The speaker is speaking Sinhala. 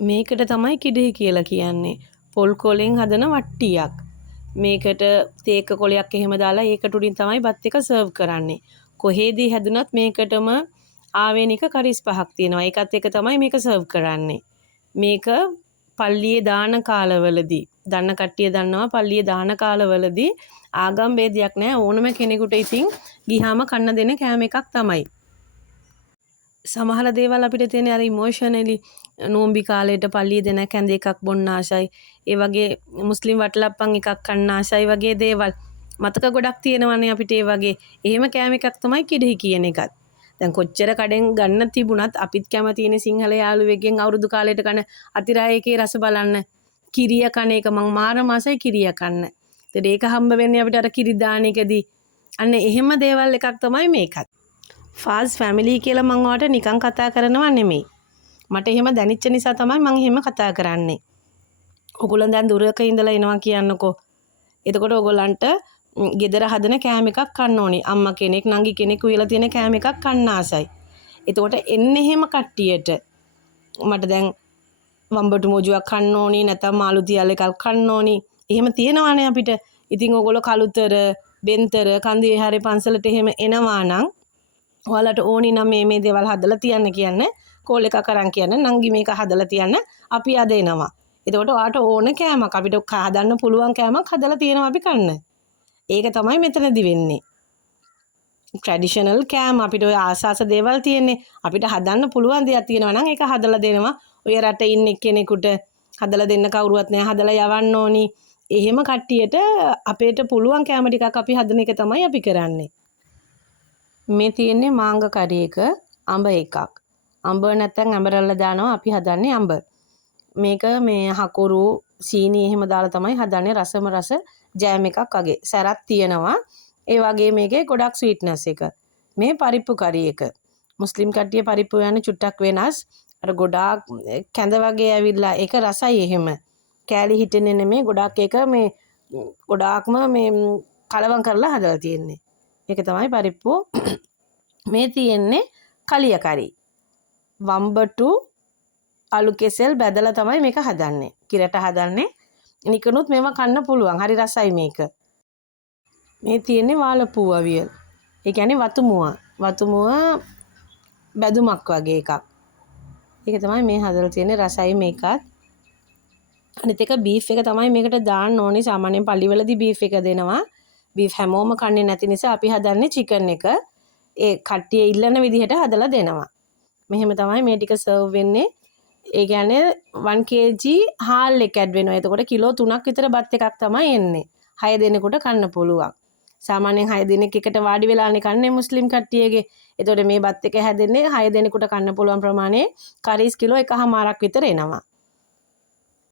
මේකට තමයි කිඩේ කියලා කියන්නේ. පොල් කොලෙන් හදන වට්ටියක්. මේකට තේක කොලයක් එහෙම දාලා ඒකට උඩින් තමයි බත් එක සර්ව් කරන්නේ. කොහේදී හැදුනත් මේකටම ආවේනික කරිස් පහක් තියෙනවා. ඒකත් එක තමයි මේක සර්ව් කරන්නේ. මේක පල්ලියේ දාන කාලවලදී දන්න කට්ටිය දන්නවා පල්ලියේ දාන කාලවලදී ආගම් ભેදයක් නැහැ ඕනම කෙනෙකුට ඉතින් ගිහාම කන්න දෙන කෑම එකක් තමයි. සමහර දේවල් අපිට තියෙන අර ඉමෝෂනලි නෝම්බි කාලේට පල්ලියේ දෙන කැඳ එකක් බොන්න ආසයි. ඒ වගේ මුස්ලිම් වටලප්පන් එකක් කන්න ආසයි වගේ දේවල් මතක ගොඩක් තියෙනවනේ අපිට ඒ වගේ. එහෙම කෑම එකක් තමයි කිඩි කියන එකත්. දැන් කොච්චර කඩෙන් ගන්න තිබුණත් අපිත් කැමතිනේ සිංහල යාළුවෙක්ගෙන් අවුරුදු කාලයට කන අතිරායකේ රස බලන්න. කිරිය කන එක මං මාර මාසයි කිරිය කන්න. ඒත් ඒක හම්බ වෙන්නේ අපිට අර කිරි දාන එකදී. අන්න එහෙම දේවල් එකක් තමයි මේකත්. ෆාස් ෆැමිලි කියලා මං ඔයාලට නිකන් කතා කරනවා නෙමෙයි. මට එහෙම දැනෙච්ච නිසා තමයි මං එහෙම කතා කරන්නේ. ඔයගොල්ලෝ දැන් දුරක ඉඳලා එනවා කියන්නකෝ. එතකොට ඔයගොල්ලන්ට ගෙදර හදන කෑම එකක් කන්න ඕනි. අම්මා කෙනෙක් නංගි කෙනෙක් උයලා තියෙන කෑම එකක් කන්න ආසයි. එතකොට එන්නේ එහෙම කට්ටියට මට දැන් වම්බටු මොජුවක් කන්න ඕනි නැත්නම් මාළු තියල් එකක් කන්න ඕනි. එහෙම තියෙනවානේ අපිට. ඉතින් ඔයගොල්ලෝ කලුතර, බෙන්තර, කන්දිවේ හැරේ පන්සලට එහෙම එනවා නම් ඔයාලට ඕනි නම් මේ දේවල් හදලා තියන්න කියන්න කෝල් එකක් අරන් කියන්න නංගි මේක හදලා තියන්න අපි අද එනවා. එතකොට ඔයාලට ඕන කෑමක් අපිට හදන්න පුළුවන් කෑමක් හදලා තියෙනවා අපි කන්න. ඒක තමයි මෙතනදි වෙන්නේ. ට්‍රැඩිෂනල් කෑම අපිට ඔය ආසාස දේවල් තියෙන්නේ. අපිට හදන්න පුළුවන් දේවල් තියෙනවා නම් ඒක හදලා දෙනවා. ඔය රටේ ඉන්න කෙනෙකුට හදලා දෙන්න කවුරුවත් නැහැ හදලා යවන්න ඕනි. එහෙම කට්ටියට අපේට පුළුවන් කෑම ටිකක් අපි හදන එක තමයි අපි කරන්නේ. මේ තියෙන්නේ මාංග කරි එක අඹ එකක්. අඹ නැත්නම් ඇඹරල්ල දානවා අපි හදන්නේ අඹ. මේක මේ හකුරු සීනි එහෙම දාලා තමයි හදන්නේ රසම රස ජෑම් එකක් වගේ. සැරක් තියෙනවා. ඒ වගේ මේකේ ගොඩක් ස්වීට්නස් එක. මේ පරිප්පු කරි එක. මුස්ලිම් කට්ටිය පරිප්පු යන්නේ චුට්ටක් වෙනස්. අර ගොඩාක් කැඳ වගේ ඇවිල්ලා ඒක රසයි එහෙම. කෑලි හිටෙන්නේ නෙමෙයි ගොඩාක් ඒක මේ ගොඩාක්ම මේ කලවම් කරලා හදලා තියෙන්නේ. ඒක තමයි පරිප්පු. මේ තියෙන්නේ කලිය කරි. වම්බටු අලු කෙසෙල් බැදලා තමයි මේක හදන්නේ. කිරට හදන්නේ. නිකනුත් මේවා කන්න පුළුවන්. හරි රසයි මේක. මේ තියෙන්නේ වාලපූ අවියල්. ඒ කියන්නේ වතුමුව. වතුමුව බැදුමක් වගේ එකක්. ඒක තමයි මේ හදලා තියෙන්නේ රසයි මේකත්. අනිත් එක බීෆ් එක තමයි මේකට දාන්න ඕනේ. සාමාන්‍යයෙන් පල්ලිවලදී බීෆ් එක දෙනවා. බීෆ් හැමෝම කන්නේ නැති නිසා අපි හදන්නේ චිකන් එක. ඒ කට්ටිය ඉල්ලන විදිහට හදලා දෙනවා. මෙහෙම තමයි මේ ටික සර්ව් වෙන්නේ. ඒ කියන්නේ 1 kg හාල් එක ඇඩ් වෙනවා. එතකොට කිලෝ 3ක් විතර බත් එකක් තමයි එන්නේ. 6 දෙනෙකුට කන්න පුළුවන්. සාමාන්‍යයෙන් 6 දෙනෙක් එකට වාඩි වෙලානේ කන්නේ මුස්ලිම් කට්ටියගේ. එතකොට මේ බත් එක හැදෙන්නේ 6 දෙනෙකුට කන්න පුළුවන් ප්‍රමාණයේ කරීස් කිලෝ 1.5ක් විතර එනවා.